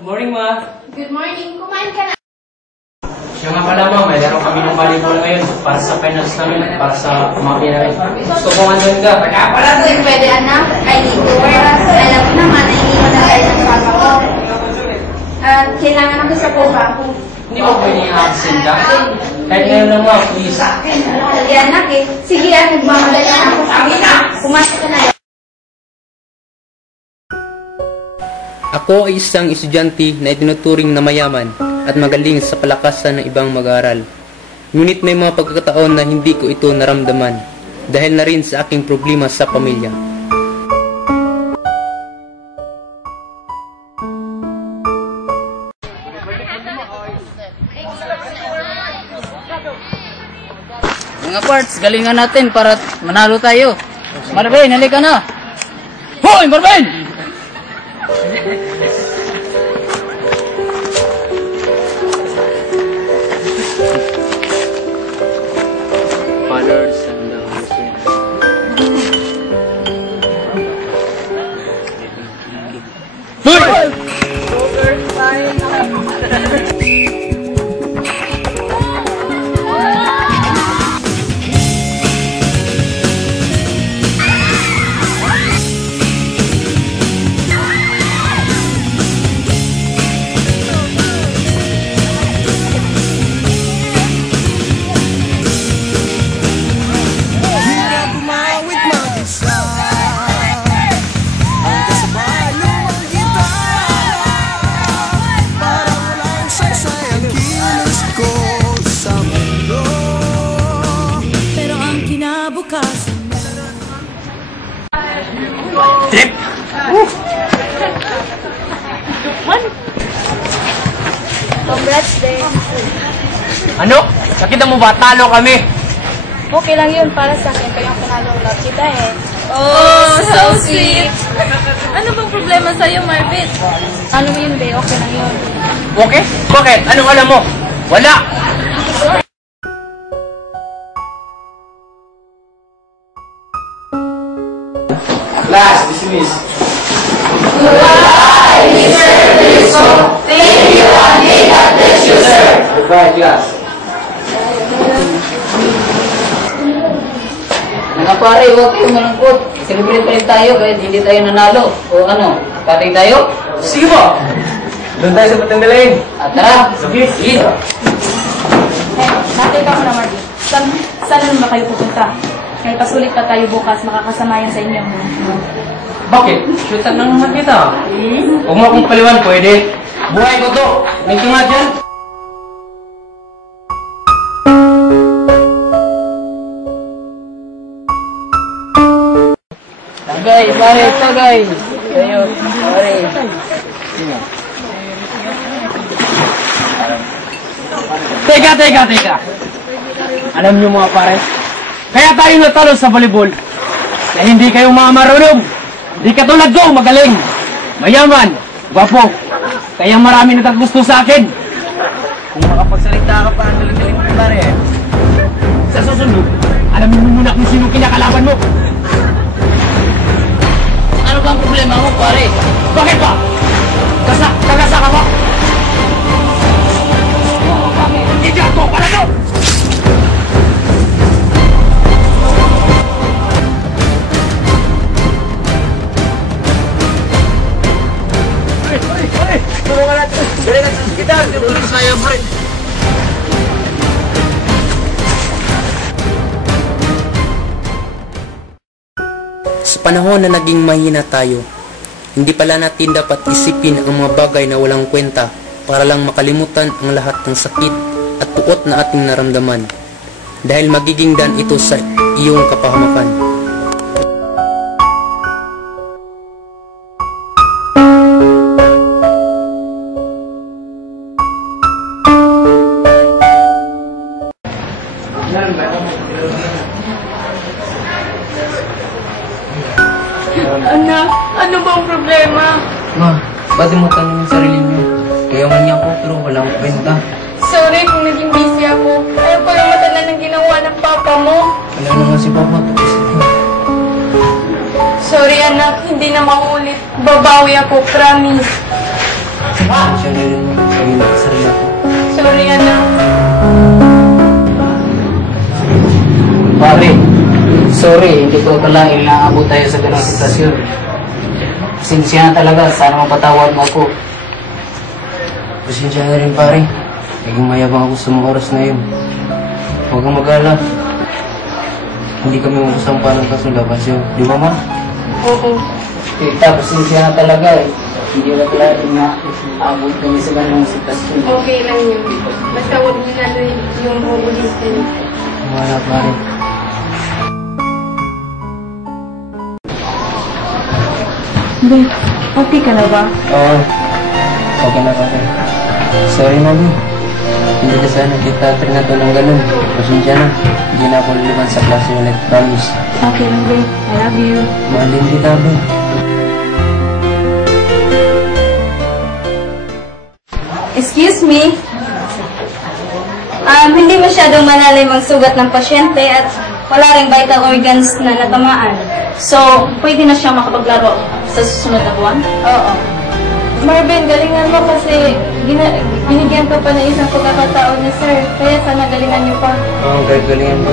Good morning, Ma. Good morning. Kumain ka na. Siya nga pala, Ma. May laro kami ng volleyball ngayon para sa finals namin, para sa umaki namin. Gusto ko andun ka. Pwede, anak. I need to work. Alam mo naman, naiiwan na tayo ng papa ko. Kailangan ako sa pupa ko. Hindi mo pwede i-absent ka? Kahit ngayon lang, Ma, please. Sige, anak eh. Sige, nagmamadali ako. Pumasok ka na. Ako ay isang estudyante na itinuturing na mayaman at magaling sa palakasan ng ibang mag-aaral. Ngunit may mga pagkakataon na hindi ko ito naramdaman dahil na rin sa aking problema sa pamilya. Mga parts, galingan natin para manalo tayo. Marvin, halika na! Hoy, Marvin! Fathers and Trip! Congrats, day. Ano? Nakita mo ba? Talo kami. Okay lang yun para sa akin. Kayong panalo love kita eh. Oh, so sweet! Ano bang problema sa'yo, Marvin? Ano yun, day? Okay lang yun. Okay? Bakit? Anong alam mo? Wala! Class, dismiss. Goodbye, Mr. Cristo. Thank you and may God bless you, sir. Goodbye, class. Mga pare, huwag kayong malungkot. Celebrate pa rin tayo kahit hindi tayo nanalo. O ano, kating tayo? Sige po! Doon tayo sa Patangdalain. At tara! Sige. Sige! Nakita ko na, Marvin. Saan naman ba kayo pupunta? May pasulit pa tayo bukas, makakasama yan sa inyo. Bakit? Shootan lang naman kita. Huwag mo akong paliwan, pwede. Buhay ko to. May ka nga dyan. Tagay, pare, tagay! Kayo, pare. Teka. Alam niyo mga pare, kaya tayo natalo sa volleyball. Na hindi kayo mga marunong. Hindi katulad ko, magaling. Mayaman, gwapo. Kaya marami nagkagusto sa akin. Kung makapagsalita ka pa, ang galing-galing mo pare. Sa susunod, alam mo muna kung sino kinakalaban mo. Ano bang problema mo, pare? Bakit ba? Kagasa ka ba? Hindi ako para to! Tulungan natin! Galing natin kita! Tulungan sa'yo, bro! Sa panahon na naging mahina tayo, hindi pala natin dapat isipin ang mga bagay na walang kwenta para lang makalimutan ang lahat ng sakit at puot na ating naramdaman dahil magiging daan ito sa iyong kapahamakan. Anak, ano bang problema? Ma, ba't mo tanongin sarili niyo? Kayaman niya ako pero walang kwenta. Sorry kung naging busy ako. Ayaw ko lang matala ng ginawa ng papa mo. Wala na nga si Papa. Sorry anak, hindi na maulit. Babawi ako, promise. Sige Pasensya na rin, mahina sa sarili ako. Sorry, anak. Pare, sorry, hindi ko akalain na abot tayo sa ganong sitwasyon. Pasensya na talaga, sana mapatawad mo ako. Pasensya na rin pare. Naging mayabang ako sa mga oras na yun. Huwag kang mag-alala. Hindi kami magkasampa ng kasulaban sa'yo. Di ba, ma? Oo. Tita, pasensya na talaga eh. Hindi ko akalain na abot kami sa ganong sitwasyon. Okay lang yun. Basta huwag niyo na yung huhulitin. Wala pare. Babe, okay ka na ba? Oo. Okay na pare. Sorry, mami. Hindi na sana kita trinato ng ganun. Pasensya na. Hindi na ako liliban sa klase ulit. Promise. Okay lang, babe. I love you. Mahalin kita, babe. Excuse me? Hindi masyadong malalim ang sugat ng pasyente at wala ring vital organs na natamaan. So, pwede na siya makapaglaro sa susunod na buwan? Oo. Marvin, galingan mo kasi binigyan ka pa ng isang pagkakataon ni sir. Kaya sana galingan niyo pa. Oo, gagalingan ko.